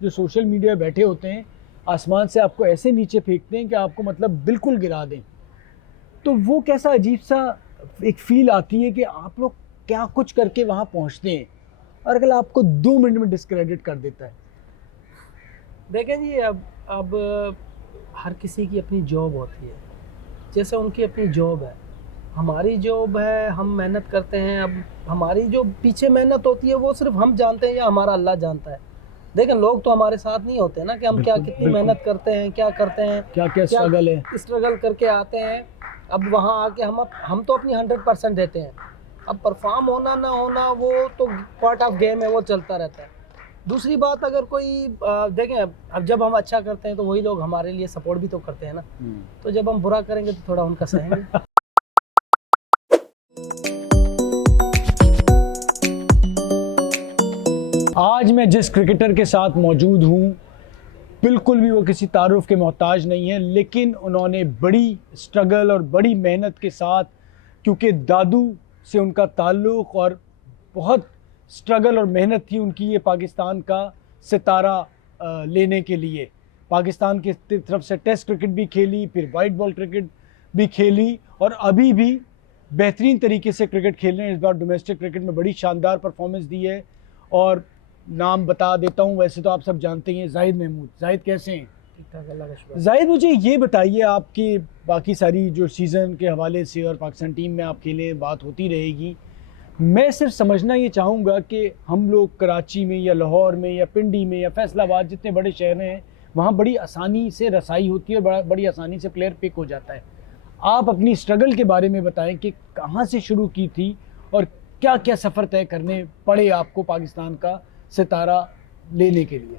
जो social media पे बैठे होते हैं, आसमान से आपको ऐसे नीचे फेंकते हैं कि आपको मतलब बिल्कुल गिरा दें। तो वो कैसा अजीब सा एक फील आती है कि आप लोग क्या कुछ करके वहाँ पहुँचते हैं और अगर आपको 2 मिनट में डिस्क्रेडिट कर देता है। देखें जी, अब हर किसी की अपनी जॉब होती है, जैसे उनकी अपनी जॉब है, हमारी जॉब है, हम मेहनत करते हैं। अब हमारी जो पीछे मेहनत होती है वो सिर्फ हम जानते हैं या हमारा अल्लाह जानता है। देखें, लोग तो हमारे साथ नहीं होते ना कि हम क्या बिल्कुल, कितनी बिल्कुल। मेहनत करते हैं, क्या करते हैं, क्या क्या स्ट्रगल है। स्ट्रगल करके आते हैं। अब वहाँ आके हम तो अपनी 100% देते हैं। अब परफॉर्म होना ना होना वो तो पार्ट ऑफ गेम है, वो चलता रहता है। दूसरी बात, अगर कोई देखें, अब जब हम अच्छा करते हैं तो वही लोग हमारे लिए सपोर्ट भी तो करते हैं ना। तो जब हम बुरा करेंगे तो थोड़ा उनका सहेंगे। आज मैं जिस क्रिकेटर के साथ मौजूद हूँ, बिल्कुल भी वो किसी तारुफ के मोहताज नहीं है, लेकिन उन्होंने बड़ी स्ट्रगल और बड़ी मेहनत के साथ, क्योंकि दादू से उनका ताल्लुक़ और बहुत स्ट्रगल और मेहनत थी उनकी, ये पाकिस्तान का सितारा लेने के लिए। पाकिस्तान की तरफ से टेस्ट क्रिकेट भी खेली, फिर वाइट बॉल क्रिकेट भी खेली और अभी भी बेहतरीन तरीके से क्रिकेट खेल रहे हैं। इस बार डोमेस्टिक क्रिकेट में बड़ी शानदार परफॉर्मेंस दी है। और नाम बता देता हूँ, वैसे तो आप सब जानते हैं, जाहिद महमूद। जाहिद कैसे हैं? ठीक ठाक, अल्लाह का शुक्र। जाहिद, मुझे ये बताइए, आपकी बाकी सारी जो सीज़न के हवाले से और पाकिस्तान टीम में आप खेले बात होती रहेगी, मैं सिर्फ समझना ये चाहूँगा कि हम लोग कराची में या लाहौर में या पिंडी में या फैसलाबाद, जितने बड़े शहर हैं, वहाँ बड़ी आसानी से रसाई होती है और बड़ी आसानी से प्लेयर पिक हो जाता है। आप अपनी स्ट्रगल के बारे में बताएं कि कहाँ से शुरू की थी और क्या क्या सफ़र तय करने पड़े आपको पाकिस्तान का सितारा लेने के लिए।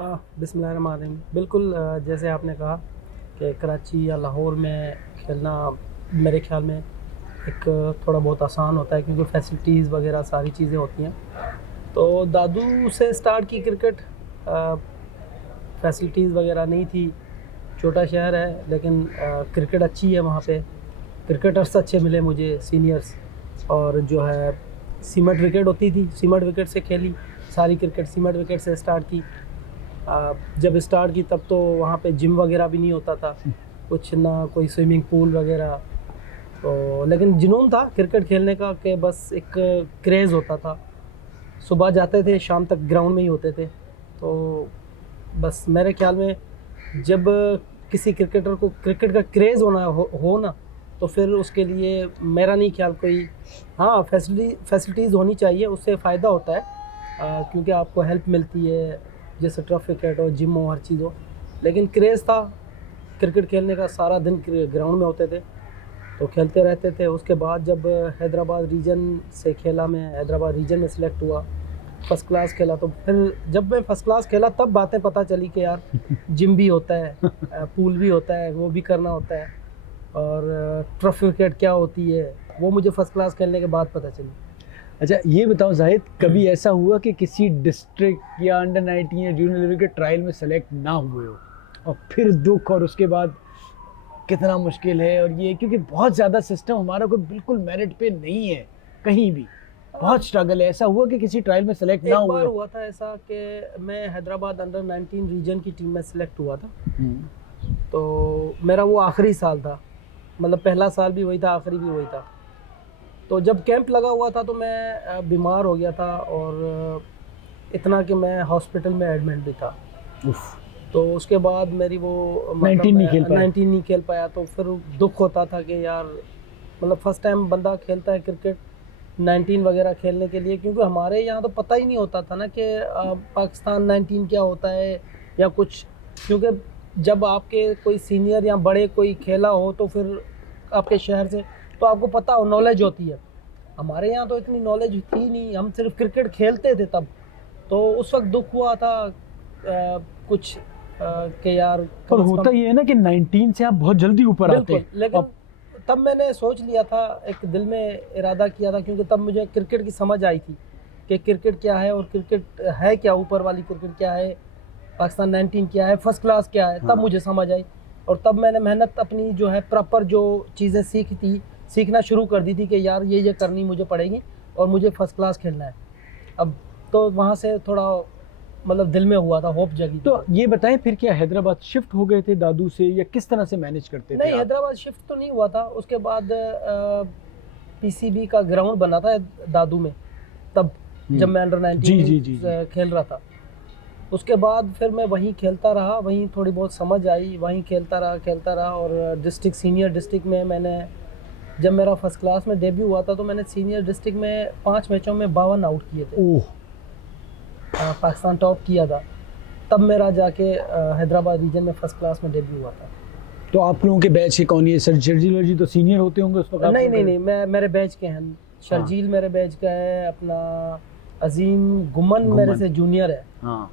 बिस्मिल्लाहिर्रहमानिर्रहीम। बिल्कुल, जैसे आपने कहा कि कराची या लाहौर में खेलना मेरे ख्याल में एक थोड़ा बहुत आसान होता है, क्योंकि फैसिलिटीज़ वगैरह सारी चीज़ें होती हैं। तो दादू से स्टार्ट की क्रिकेट, फैसिलिटीज़ वगैरह नहीं थी, छोटा शहर है, लेकिन क्रिकेट अच्छी है वहाँ पे, क्रिकेटर्स अच्छे मिले मुझे, सीनियर्स। और जो है सीमेंट विकेट होती थी, सीमेंट विकेट से खेली सारी क्रिकेट, सीमेंट विकेट से स्टार्ट की। जब स्टार्ट की तब तो वहाँ पे जिम वगैरह भी नहीं होता था, कुछ ना कोई स्विमिंग पूल वगैरह। तो लेकिन जुनून था क्रिकेट खेलने का, कि बस एक क्रेज़ होता था। सुबह जाते थे, शाम तक ग्राउंड में ही होते थे। तो बस मेरे ख्याल में जब किसी क्रिकेटर को क्रिकेट का क्रेज़ हो ना, तो फिर उसके लिए मेरा नहीं ख्याल कोई, हाँ, फैसिलिटीज़ होनी चाहिए, उससे फ़ायदा होता है, क्योंकि आपको हेल्प मिलती है, जैसे टर्फ विकेट हो, जिम हो, हर चीज़ हो। लेकिन क्रेज़ था क्रिकेट खेलने का, सारा दिन ग्राउंड में होते थे तो खेलते रहते थे। उसके बाद जब हैदराबाद रीजन से खेला, मैं हैदराबाद रीजन में सिलेक्ट हुआ, फ़र्स्ट क्लास खेला। तो फिर जब मैं फ़र्स्ट क्लास खेला तब बातें पता चली कि यार जिम भी होता है, पूल भी होता है, वो भी करना होता है, और ट्रफ विकेट क्या होती है, वो मुझे फ़र्स्ट क्लास खेलने के बाद पता चली। अच्छा, ये बताओ जाहिद, कभी ऐसा हुआ कि किसी डिस्ट्रिक्ट या अंडर 19 या जूनियर लेवल के ट्रायल में सेलेक्ट ना हुए हो और फिर दुख, और उसके बाद कितना मुश्किल है? और ये क्योंकि बहुत ज़्यादा सिस्टम हमारा कोई बिल्कुल मेरिट पे नहीं है कहीं भी, बहुत स्ट्रगल है। ऐसा हुआ कि किसी ट्रायल में सेलेक्ट ना एक हुए बार हो? हुआ था ऐसा कि मैं हैदराबाद अंडर 19 रीजन की टीम में सिलेक्ट हुआ था। तो मेरा वो आखिरी साल था, मतलब पहला साल भी वही था, आखिरी भी वही था। तो जब कैंप लगा हुआ था तो मैं बीमार हो गया था, और इतना कि मैं हॉस्पिटल में एडमिट भी था। तो उसके बाद मेरी वो 19 नहीं खेल पाया। 19 नहीं खेल पाया। तो फिर दुख होता था कि यार, मतलब फर्स्ट टाइम बंदा खेलता है क्रिकेट 19 वगैरह खेलने के लिए, क्योंकि हमारे यहाँ तो पता ही नहीं होता था ना कि पाकिस्तान 19 क्या होता है या कुछ। क्योंकि जब आपके कोई सीनियर या बड़े कोई खेला हो तो फिर आपके शहर से, तो आपको पता हो, नॉलेज होती है। हमारे यहाँ तो इतनी नॉलेज थी नहीं, हम सिर्फ क्रिकेट खेलते थे तब। तो उस वक्त दुख हुआ था कुछ कि यार। और होता ये है ना कि 19 से आप बहुत जल्दी ऊपर आते हैं। लेकिन तब मैंने सोच लिया था, एक दिल में इरादा किया था, क्योंकि तब मुझे क्रिकेट की समझ आई थी कि क्रिकेट क्या है और क्रिकेट है क्या, ऊपर वाली क्रिकेट क्या है, पाकिस्तान 19 क्या है, फर्स्ट क्लास क्या है। तब मुझे समझ आई, और तब मैंने मेहनत अपनी जो है प्रॉपर जो चीज़ें सीखना शुरू कर दी थी कि यार ये करनी मुझे पड़ेगी और मुझे फर्स्ट क्लास खेलना है। अब तो वहाँ से थोड़ा मतलब दिल में हुआ था, होप जगी थी। तो ये बताएं फिर क्या हैदराबाद शिफ्ट हो गए थे दादू से, या किस तरह से मैनेज करते थे नहीं, आप? हैदराबाद शिफ्ट तो नहीं हुआ था। उसके बाद पीसीबी का ग्राउंड बना था दादू में, तब जब मैं अंडर 19 जी। खेल रहा था। उसके बाद फिर मैं वहीं खेलता रहा, वहीं थोड़ी बहुत समझ आई, वहीं खेलता रहा। और डिस्ट्रिक्ट, सीनियर डिस्ट्रिक्ट में मैंने, जब मेरा फर्स्ट क्लास में डेब्यू हुआ था तो मैंने सीनियर डिस्ट्रिक्ट में 5 मैचों में 52 आउट किए थे। ओह, पाकिस्तान टॉप किया था। तब मेरा जाके हैदराबाद रीजन में फर्स्ट क्लास में डेब्यू हुआ था। तो आप लोगों के बैच के कौन, ये शर्जील जी तो सीनियर होते होंगे उस वक्त? आप लोग नहीं, मैं मेरे बैच के हैं। शर्जील मेरे बैच का है, अपना अजीम गुमन मेरे से जूनियर है। हाँ,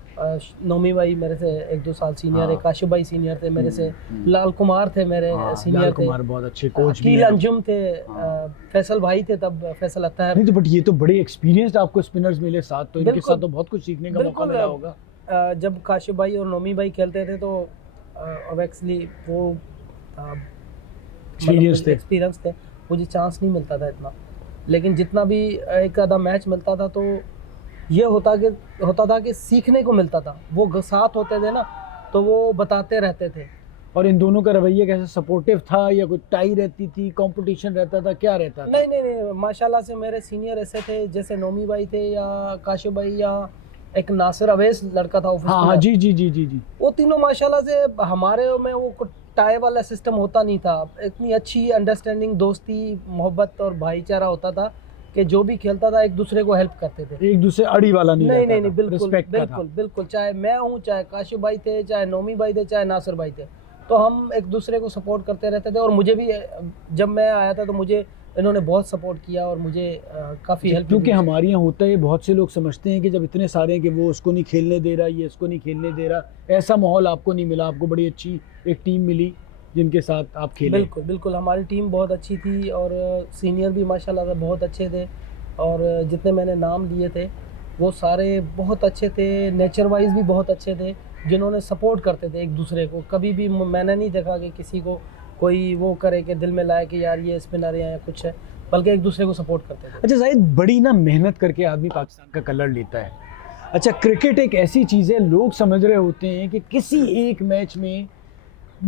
नौमी भाई मेरे से 1-2 साल सीनियर है। हाँ। काशिफ भाई सीनियर थे मेरे से। लाल कुमार थे मेरे सीनियर लाल थे। कुमार बहुत अच्छे कोच भी अकील हैं। अंजुम थे। हाँ। फैसल भाई थे तब, फैसल अत्तार। नहीं तो बट ये तो बड़े एक्सपीरियंस्ड आपको स्पिनर्स मिले साथ, तो इनके बिल्कुल। साथ तो बहुत कुछ सीखने का मौका बिल्कुल। मिला होगा। जब काशिफ भाई और नौमी भाई खेलते थे तो ऑब्वियसली वो एक्सपीरियंस थे। एक्सपीरियंस थे, मुझे चांस नहीं मिलता था इतना। लेकिन जितना भी एक आधा मैच मिलता था तो ये होता था कि सीखने को मिलता था। वो साथ होते थे ना, तो वो बताते रहते थे। और इन दोनों का रवैया कैसे, सपोर्टिव था या कोई टाई रहती थी, कंपटीशन रहता था, क्या रहता था? नहीं, माशाल्लाह से मेरे सीनियर ऐसे थे, जैसे नौमी भाई थे या काशिफ भाई या एक नासिर अवैस लड़का था ऑफिस हाँ में। जी। वो तीनों माशाल्लाह से, हमारे में वो टाई वाला सिस्टम होता नहीं था। इतनी अच्छी अंडरस्टैंडिंग, दोस्ती, मोहब्बत और भाईचारा होता था कि जो भी खेलता था एक दूसरे को हेल्प करते थे। एक दूसरे अड़ी वाला नहीं रहता नहीं, था, बिल्कुल रिस्पेक्ट का था। बिल्कुल। चाहे मैं हूँ, चाहे काशिफ भाई थे, चाहे नौमी भाई थे, चाहे नासिर भाई थे, तो हम एक दूसरे को सपोर्ट करते रहते थे। और मुझे भी, जब मैं आया था तो मुझे इन्होंने बहुत सपोर्ट किया और मुझे काफ़ी हेल्प। क्योंकि हमारे यहाँ होता है, बहुत से लोग समझते हैं कि जब इतने सारे हैं कि वो उसको नहीं खेलने दे रहा, ये इसको नहीं खेलने दे रहा, ऐसा माहौल आपको नहीं मिला। आपको बड़ी अच्छी एक टीम मिली जिनके साथ आप खेले। बिल्कुल, हमारी टीम बहुत अच्छी थी और सीनियर भी माशाल्लाह से बहुत अच्छे थे। और जितने मैंने नाम लिए थे वो सारे बहुत अच्छे थे, नेचर वाइज भी बहुत अच्छे थे, जिन्होंने सपोर्ट करते थे एक दूसरे को। कभी भी मैंने नहीं देखा कि किसी को कोई वो करे कि दिल में लाए कि यार ये स्पिनर है या कुछ है, बल्कि एक दूसरे को सपोर्ट करते थे। अच्छा जाहिद, बड़ी ना मेहनत करके आदमी पाकिस्तान का कलर लेता है। अच्छा, क्रिकेट एक ऐसी चीज़ है, लोग समझ रहे होते हैं कि किसी एक मैच में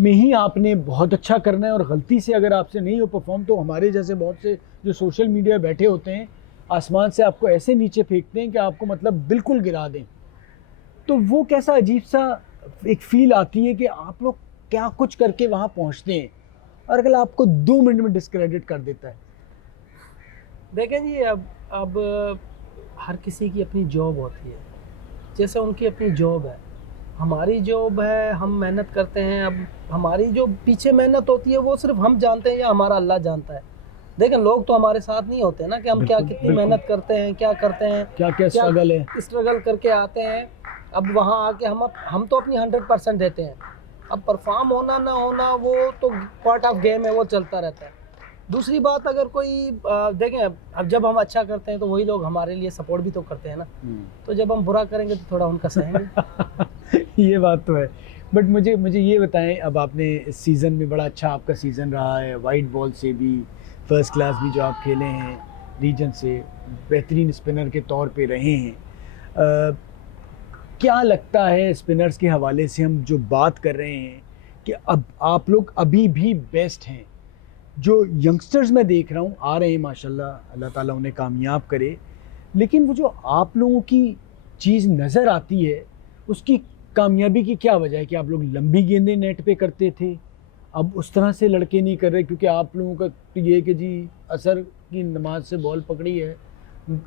ही आपने बहुत अच्छा करना है, और गलती से अगर आपसे नहीं हो परफॉर्म तो हमारे जैसे बहुत से जो सोशल मीडिया बैठे होते हैं, आसमान से आपको ऐसे नीचे फेंकते हैं कि आपको मतलब बिल्कुल गिरा दें। तो वो कैसा अजीब सा एक फील आती है कि आप लोग क्या कुछ करके वहाँ पहुँचते हैं, और अगर आपको 2 मिनट में डिस्क्रेडिट कर देता है। देखें जी, अब हर किसी की अपनी जॉब होती है, जैसे उनकी अपनी जॉब है, हमारी जॉब है, हम मेहनत करते हैं। अब हमारी जो पीछे मेहनत होती है वो सिर्फ हम जानते हैं या हमारा अल्लाह जानता है। देखें, लोग तो हमारे साथ नहीं होते ना कि हम क्या कितनी मेहनत करते हैं, क्या करते हैं, क्या स्ट्रगल है, स्ट्रगल करके आते हैं। अब वहाँ आके हम तो अपनी 100% देते हैं। अब परफॉर्म होना ना होना वो तो पार्ट ऑफ गेम है, वो चलता रहता है। दूसरी बात, अगर कोई देखें, अब जब हम अच्छा करते हैं तो वही लोग हमारे लिए सपोर्ट भी तो करते हैं ना। तो जब हम बुरा करेंगे तो थोड़ा उनका सहेंगे। ये बात तो है। बट मुझे ये बताएं, अब आपने इस सीज़न में बड़ा अच्छा आपका सीज़न रहा है, वाइट बॉल से भी, फर्स्ट क्लास भी जो आप खेले हैं, रीजन से बेहतरीन स्पिनर के तौर पे रहे हैं। क्या लगता है स्पिनर्स के हवाले से हम जो बात कर रहे हैं कि अब आप लोग अभी भी बेस्ट हैं? जो यंगस्टर्स मैं देख रहा हूँ आ रहे हैं माशाल्लाह, अल्लाह ताला उन्हें कामयाब करे, लेकिन वो जो आप लोगों की चीज़ नज़र आती है, उसकी कामयाबी की क्या वजह है? कि आप लोग लंबी गेंदें नेट पे करते थे, अब उस तरह से लड़के नहीं कर रहे, क्योंकि आप लोगों का तो ये कि जी असर की नमाज से बॉल पकड़ी है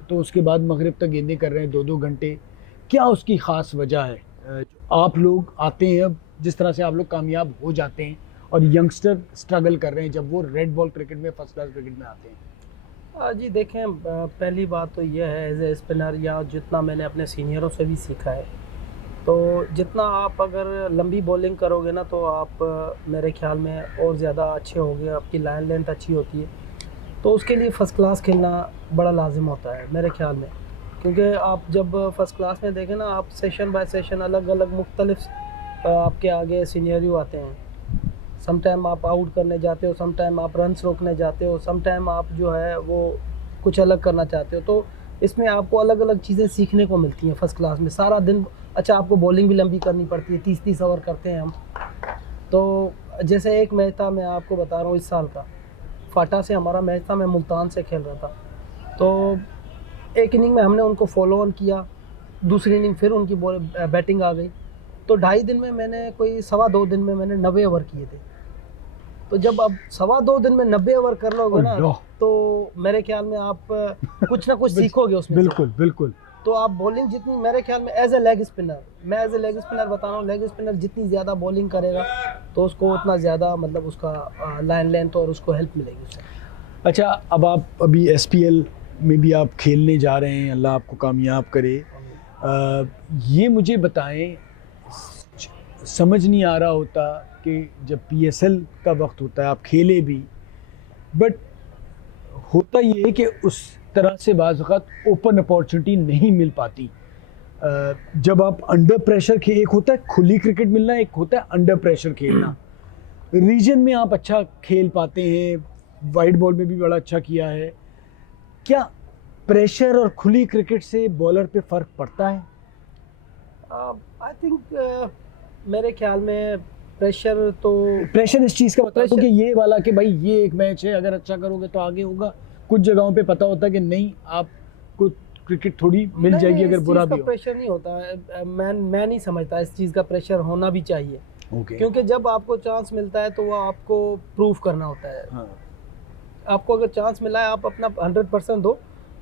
तो उसके बाद मगरिब तक गेंदें कर रहे हैं 2-2 घंटे। क्या उसकी ख़ास वजह है? आप लोग आते हैं, अब जिस तरह से आप लोग कामयाब हो जाते हैं और यंगस्टर स्ट्रगल कर रहे हैं जब वो रेड बॉल क्रिकेट में, फर्स्ट क्लास क्रिकेट में आते हैं। जी देखें, पहली बात तो यह है, एज ए स्पिनर या जितना मैंने अपने सीनियरों से भी सीखा है, तो जितना आप अगर लंबी बॉलिंग करोगे ना तो आप मेरे ख्याल में और ज़्यादा अच्छे होगे, आपकी लाइन लेंथ अच्छी होती है, तो उसके लिए फ़र्स्ट क्लास खेलना बड़ा लाजिम होता है मेरे ख्याल में। क्योंकि आप जब फर्स्ट क्लास में देखें ना, आप सेशन बाय सेशन अलग अलग मुख्तलिफ आपके आगे सीनियरियो आते हैं। सम टाइम आप आउट करने जाते हो, सम टाइम आप रन्स रोकने जाते हो, सम टाइम आप जो है वो कुछ अलग करना चाहते हो। तो इसमें आपको अलग अलग चीज़ें सीखने को मिलती हैं फर्स्ट क्लास में। सारा दिन अच्छा आपको बॉलिंग भी लंबी करनी पड़ती है, 30-30 ओवर करते हैं हम। तो जैसे एक मैच था, मैं आपको बता रहा हूँ इस साल का, फाटा से हमारा मैच था, मैं मुल्तान से खेल रहा था। तो एक इनिंग में हमने उनको फॉलो ऑन किया, दूसरी इनिंग फिर उनकी बैटिंग आ गई। तो 2.5 दिन में मैंने कोई 2.25 दिन में मैंने 90 ओवर किए थे। तो जब अब 2.25 दिन में 90 ओवर कर लोगे ना, अल्लाह। तो मेरे ख्याल में आप कुछ ना कुछ सीखोगे उसमें से। बिल्कुल बिल्कुल। तो आप बॉलिंग जितनी, मेरे ख्याल में एज ए लेग स्पिनर, मैं एज ए लेग स्पिनर बता रहा हूँ, लेग स्पिनर जितनी ज़्यादा बॉलिंग करेगा तो उसको उतना ज़्यादा मतलब उसका लाइन लेंथ और उसको हेल्प मिलेगी उससे। अच्छा, अब आप अभी SPL में भी आप खेलने जा रहे हैं, अल्लाह आपको कामयाब करे। ये मुझे बताएं, समझ नहीं आ रहा होता कि जब PSL का वक्त होता है आप खेले भी, बट होता ये है कि उस तरह से बाज़ वक़्त ओपन अपॉर्चुनिटी नहीं मिल पाती। जब आप अंडर प्रेशर एक होता है खुली क्रिकेट मिलना, एक होता है अंडर प्रेशर खेलना। रीजन में आप अच्छा खेल पाते हैं, वाइड बॉल में भी बड़ा अच्छा किया है। क्या प्रेशर और खुली क्रिकेट से बॉलर पे फ़र्क पड़ता है? आई थिंक मेरे ख्याल में प्रेशर इस चीज़ का बता दो कि ये वाला कि भाई ये एक मैच है, अगर अच्छा करोगे तो आगे होगा। कुछ जगहों पे पता होता है कि नहीं, आपको क्रिकेट थोड़ी मिल जाएगी अगर बुरा भी हो। प्रेशर नहीं होता है, मैं नहीं समझता इस चीज़ का प्रेशर होना भी चाहिए। Okay. क्योंकि जब आपको चांस मिलता है तो वो आपको प्रूव करना होता है। हाँ। आपको अगर चांस मिला है आप अपना 100% दो,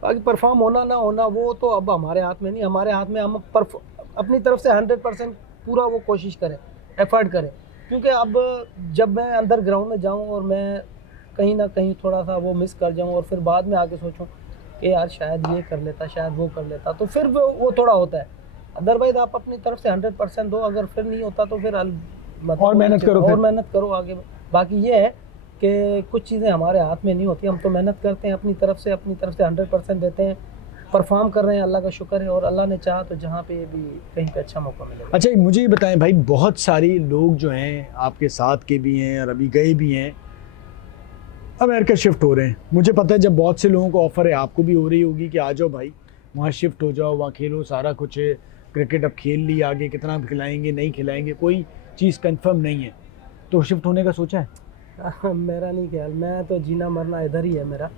बाकी परफॉर्म होना ना होना वो तो अब हमारे हाथ में नहीं। हमारे हाथ में हम अपनी तरफ से 100% पूरा वो कोशिश करें, एफर्ट करें। क्योंकि अब जब मैं अंदर ग्राउंड में जाऊं और मैं कहीं ना कहीं थोड़ा सा वो मिस कर जाऊं और फिर बाद में आके सोचूं कि यार शायद ये कर लेता, शायद वो कर लेता, तो फिर वो थोड़ा होता है। अदरवाइज आप अपनी तरफ से 100% दो, अगर फिर नहीं होता तो फिर और मेहनत करो, और मेहनत करो आगे। बाकी ये है कि कुछ चीज़ें हमारे हाथ में नहीं होती, हम तो मेहनत करते हैं अपनी तरफ से 100% देते हैं, परफॉर्म कर रहे हैं, अल्लाह का शुक्र है। और अल्लाह ने चाहा तो जहाँ पे भी कहीं पे अच्छा मौका मिलेगा। अच्छा, मुझे ये बताएं भाई, बहुत सारे लोग जो हैं आपके साथ के भी हैं और अभी गए भी हैं, अमेरिका शिफ्ट हो रहे हैं। मुझे पता है जब बहुत से लोगों को ऑफ़र है, आपको भी हो रही होगी कि आ जाओ भाई, वहाँ शिफ्ट हो जाओ, वहाँ खेलो, सारा कुछ है, क्रिकेट अब खेल ली, आगे कितना खिलाएंगे नहीं खिलाएंगे कोई चीज़ कंफर्म नहीं है। तो शिफ्ट होने का सोचा है? मेरा नहीं ख्याल, मैं तो जीना मरना इधर ही है मेरा।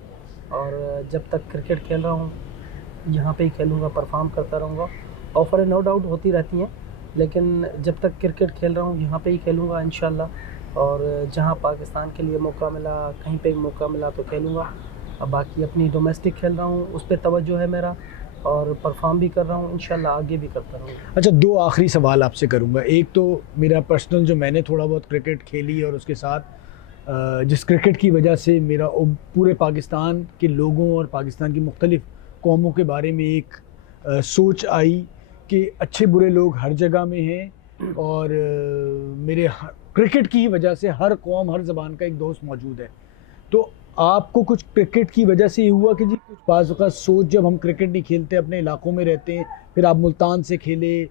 और जब तक क्रिकेट खेल रहा हूँ यहाँ पे ही खेलूँगा, परफॉर्म करता रहूँगा। ऑफ़र नो डाउट होती रहती हैं, लेकिन जब तक क्रिकेट खेल रहा हूँ यहाँ पे ही खेलूँगा इंशाल्लाह। और जहाँ पाकिस्तान के लिए मौका मिला, कहीं पे मौका मिला तो खेलूँगा। अब बाकी अपनी डोमेस्टिक खेल रहा हूँ, उस पर तवज्जो है मेरा, और परफॉर्म भी कर रहा हूँ, इंशाल्लाह आगे भी करता रहूँगा। अच्छा, 2 आखिरी सवाल आपसे करूँगा। एक तो मेरा पर्सनल, जो मैंने थोड़ा बहुत क्रिकेट खेली और उसके साथ जिस क्रिकेट की वजह से मेरा पूरे पाकिस्तान के लोगों और पाकिस्तान की मुख्तलिफ़ कौमों के बारे में एक सोच आई कि अच्छे बुरे लोग हर जगह में हैं, और मेरे क्रिकेट की वजह से हर कौम, हर ज़बान का एक दोस्त मौजूद है। तो आपको कुछ क्रिकेट की वजह से ये हुआ कि जी कुछ बाज़ औक़ात सोच, जब हम क्रिकेट नहीं खेलते, अपने इलाकों में रहते हैं, फिर आप मुल्तान से खेले,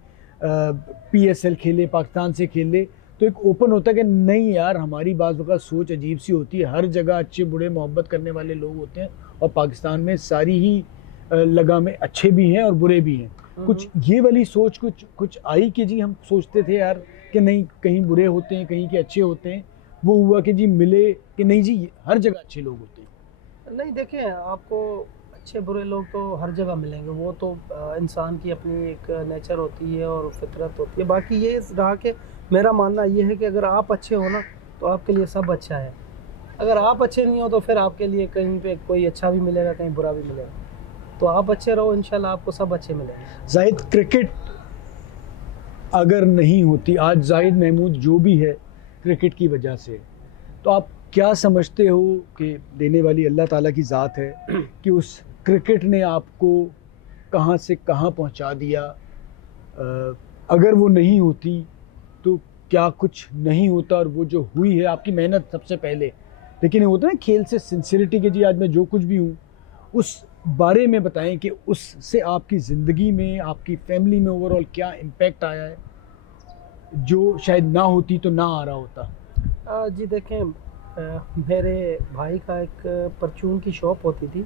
PSL खेले, पाकिस्तान से खेले, तो एक ओपन होता है कि नहीं यार, हमारी बाज़ औक़ात सोच अजीब सी होती है, हर जगह अच्छे बुरे मोहब्बत करने वाले लोग होते हैं, और पाकिस्तान में सारी ही लगा में अच्छे भी हैं और बुरे भी हैं। कुछ ये वाली सोच कुछ आई कि जी हम सोचते थे यार कि नहीं, कहीं बुरे होते हैं, कहीं के अच्छे होते हैं, वो हुआ कि जी मिले कि नहीं जी हर जगह अच्छे लोग होते हैं? नहीं, देखें, आपको अच्छे बुरे लोग तो हर जगह मिलेंगे, वो तो इंसान की अपनी एक नेचर होती है और फितरत होती है। बाकी ये रहा कि मेरा मानना ये है कि अगर आप अच्छे हो ना तो आपके लिए सब अच्छा है। अगर आप अच्छे नहीं हो तो फिर आपके लिए कहीं पे कोई अच्छा भी मिलेगा, कहीं बुरा भी मिलेगा। तो आप अच्छे रहो, इंशाल्लाह आपको सब अच्छे मिलेंगे। जाहिद, क्रिकेट अगर नहीं होती आज जाहिद महमूद जो भी है क्रिकेट की वजह से, तो आप क्या समझते हो कि देने वाली अल्लाह ताला की ज़ात है कि उस क्रिकेट ने आपको कहाँ से कहाँ पहुँचा दिया? अगर वो नहीं होती तो क्या कुछ नहीं होता? और वो जो हुई है आपकी मेहनत सबसे पहले, लेकिन होता है खेल से सिंसियरिटी के, जी आज मैं जो कुछ भी हूँ, उस बारे में बताएं कि उससे आपकी ज़िंदगी में, आपकी फैमिली में ओवरऑल क्या इम्पैक्ट आया है जो शायद ना होती तो ना आ रहा होता? जी देखें, मेरे भाई का एक परचून की शॉप होती थी,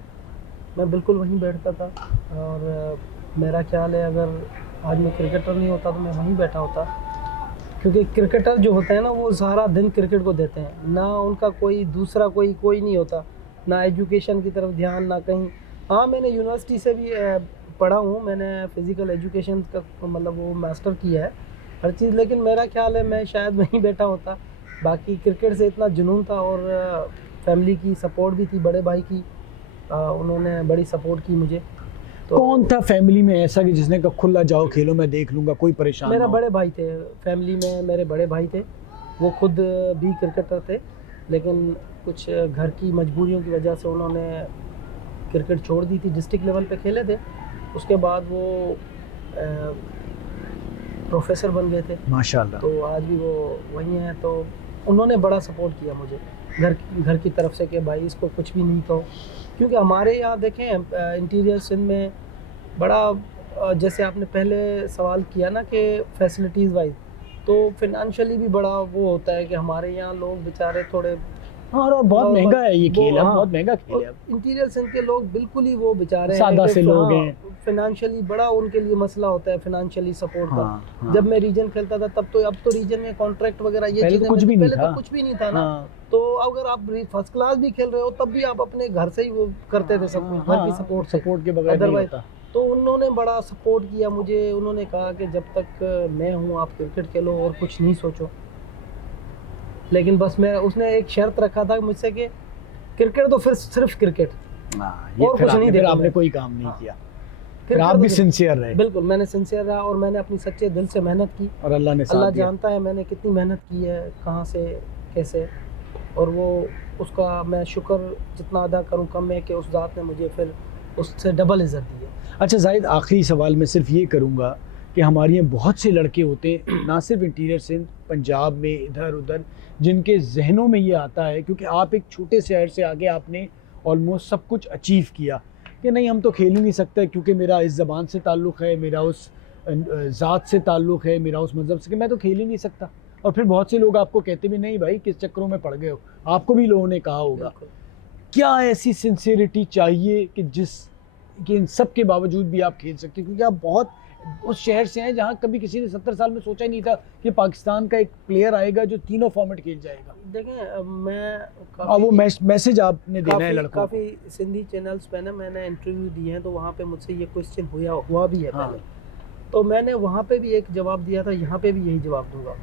मैं बिल्कुल वहीं बैठता था। और मेरा ख्याल है अगर आज मैं क्रिकेटर नहीं होता तो मैं वहीं बैठा होता, क्योंकि क्रिकेटर जो होते हैं ना वो सारा दिन क्रिकेट को देते हैं, ना उनका कोई दूसरा कोई नहीं होता, ना एजुकेशन की तरफ ध्यान, ना कहीं। हाँ, मैंने यूनिवर्सिटी से भी पढ़ा हूँ, मैंने फ़िज़िकल एजुकेशन का मतलब वो मास्टर किया है हर चीज़, लेकिन मेरा ख्याल है मैं शायद वहीं बैठा होता। बाकी क्रिकेट से इतना जुनून था और फैमिली की सपोर्ट भी थी, बड़े भाई की उन्होंने बड़ी सपोर्ट की मुझे। तो कौन था फैमिली में ऐसा कि जिसने कहा खुला जाओ खेलो, मैं देख लूंगा, कोई परेशान मेरा ना हो? बड़े भाई थे फैमिली में, मेरे बड़े भाई थे, वो खुद भी क्रिकेटर थे, लेकिन कुछ घर की मजबूरियों की वजह से उन्होंने क्रिकेट छोड़ दी थी। डिस्ट्रिक्ट लेवल पे खेले थे, उसके बाद वो प्रोफेसर बन गए थे, माशाल्लाह। तो आज भी वो वहीं हैं। तो उन्होंने बड़ा सपोर्ट किया मुझे घर की तरफ से कि भाई इसको कुछ भी नहीं कहो, क्योंकि हमारे यहाँ देखें इंटीरियर सिंध में बड़ा जैसे आपने पहले सवाल किया ना कि फैसिलिटीज़ वाइज, तो फिनेंशियली भी बड़ा वो होता है कि हमारे यहाँ लोग बेचारे थोड़े हाँ, और बहुत महंगा है ये खेल, अब हाँ, बहुत महंगा खेल है अब। इंटीरियर सिंध के लोग बिल्कुल ही वो बेचारे सादा से लोग हैं। फिनेंशियली बड़ा उनके लिए मसला होता है फिनेंशियली सपोर्ट का। हाँ। जब मैं रीजन खेलता था तब तो, अब तो रीजन में कॉन्ट्रैक्ट वगैरह ये पहले तो चीजें कुछ भी नहीं पहले था। तो कुछ भी नहीं था ना। हाँ। तो अगर आप फर्स्ट क्लास भी खेल रहे हो तब भी आप अपने घर से ही वो करते थे सब कुछ, घर की सपोर्ट के बगैर नहीं अदरवाइज। होता। तो उन्होंने बड़ा सपोर्ट किया मुझे, उन्होंने कहा कि जब तक मैं हूँ आप क्रिकेट खेलो और कुछ नहीं सोचो। लेकिन बस मैं, उसने एक शर्त रखा था मुझसे कि क्रिकेट तो फिर सिर्फ क्रिकेट, ये और फिर कुछ नहीं फिर देखा आपने मैं। कोई काम नहीं हाँ। किया, फिर क्रिकेट आप तो भी सिर्फ- सिंसियर रहे बिल्कुल, मैंने सिंसियर रहा और मैंने अपनी सच्चे दिल से मेहनत की। और अल्लाह ने अल्लाह साथ दिया। जानता है मैंने कितनी मेहनत की है, कहाँ से कैसे, और वो उसका मैं शुक्र जितना अदा करूँ कम है कि उस ज़ात ने मुझे फिर उससे डबल इज़्ज़त दी है। अच्छा जाहिद, आखिरी सवाल मैं सिर्फ ये करूँगा कि हमारे यहाँ बहुत से लड़के होते हैं, ना सिर्फ इंटीरियर सिंध, पंजाब में इधर उधर, जिनके जहनों में ये आता है, क्योंकि आप एक छोटे शहर से आगे आपने ऑलमोस्ट सब कुछ अचीव किया, कि नहीं हम तो खेल ही नहीं सकते क्योंकि मेरा इस ज़बान से ताल्लुक़ है, मेरा उस ज़ात से ताल्लुक़ है, मेरा उस मज़हब से, कि मैं तो खेल ही नहीं सकता। और फिर बहुत से लोग आपको कहते भी नहीं भाई किस चक्करों में पड़ गए हो, आपको भी लोगों ने कहा होगा। बिल्कुल। क्या ऐसी सिंसियरिटी चाहिए कि इन सब के बावजूद भी आप खेल सकते हैं, क्योंकि आप बहुत उस शहर से हैं जहाँ कभी किसी ने 70 साल में सोचा ही नहीं था कि पाकिस्तान का एक प्लेयर आएगा जो तीनों फॉर्मेट खेल जाएगा। देखें मैं और वो मैसेज आपने देना है लड़कों को। काफ़ी सिंधी चैनल्स पे ना मैंने इंटरव्यू दिए हैं, तो वहाँ पे मुझसे ये क्वेश्चन हुआ भी है हाँ। पहले, तो मैंने वहाँ पे भी एक जवाब दिया था, यहाँ पे भी यही जवाब दूंगा।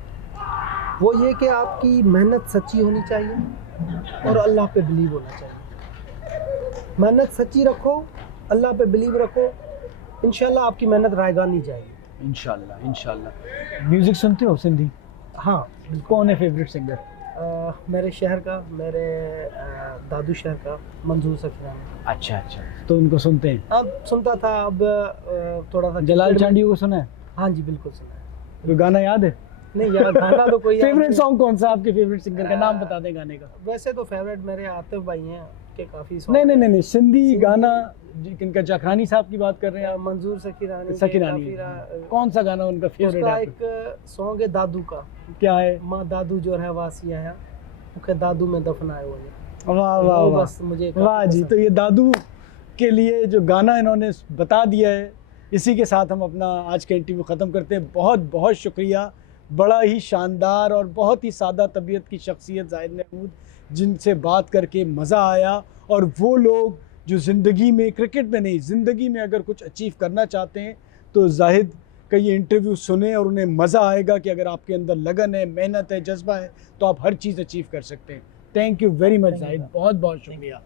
वो ये कि आपकी मेहनत सच्ची होनी चाहिए और अल्लाह पे बिलीव होना चाहिए। मेहनत सच्ची रखो, अल्लाह पे बिलीव रखो, इंशाल्लाह आपकी मेहनत रायगान नहीं जाएगी। इंशाल्लाह इंशाल्लाह। म्यूज़िक सुनते हो सिंधी? हाँ, कौन है फेवरेट सिंगर? मेरे शहर का, मेरे दादू शहर का मंजूर सखीरानी। अच्छा अच्छा, तो उनको सुनते हैं। अब सुनता था, अब थोड़ा सा जलाल चांडियो को सुना है? हाँ जी बिल्कुल सुना है। कोई गाना याद है? नहीं यार, गाना तो कोई याद फेवरेट नहीं। सॉन्ग कौन सा आपके फेवरेट सिंगर का नाम बता दें गाने का? वैसे तो फेवरेट मेरे आतिफ भाई हैं, के काफ़ी नहीं सिंधी गाना किनका? जाखरानी साहब की बात कर रहे हैं आप? मंजूर सखीरानी सखीरानी। कौन सा गाना उनका फेवरेट उसका है? एक सॉन्ग है दादू का, क्या है? माँ दादू जो है वासी आया, मुखे दादू में दफनाए हुए हैं। वाह वाह वो वाह, बस मुझे काफी वाह जी। पसंद तो ये दादू के लिए जो गाना इन्होंने बता दिया है, इसी के साथ हम अपना आज का इंटरव्यू ख़त्म करते हैं। बहुत बहुत शुक्रिया, बड़ा ही शानदार और बहुत ही सादा तबीयत की शख्सियत जाहिद महमूद, जिनसे बात करके मज़ा आया। और वो लोग जो ज़िंदगी में, क्रिकेट में नहीं, ज़िंदगी में अगर कुछ अचीव करना चाहते हैं तो जाहिद का ये इंटरव्यू सुने और उन्हें मज़ा आएगा कि अगर आपके अंदर लगन है, मेहनत है, जज्बा है, तो आप हर चीज़ अचीव कर सकते हैं। Thank you very much Zahid, बहुत बहुत शुक्रिया।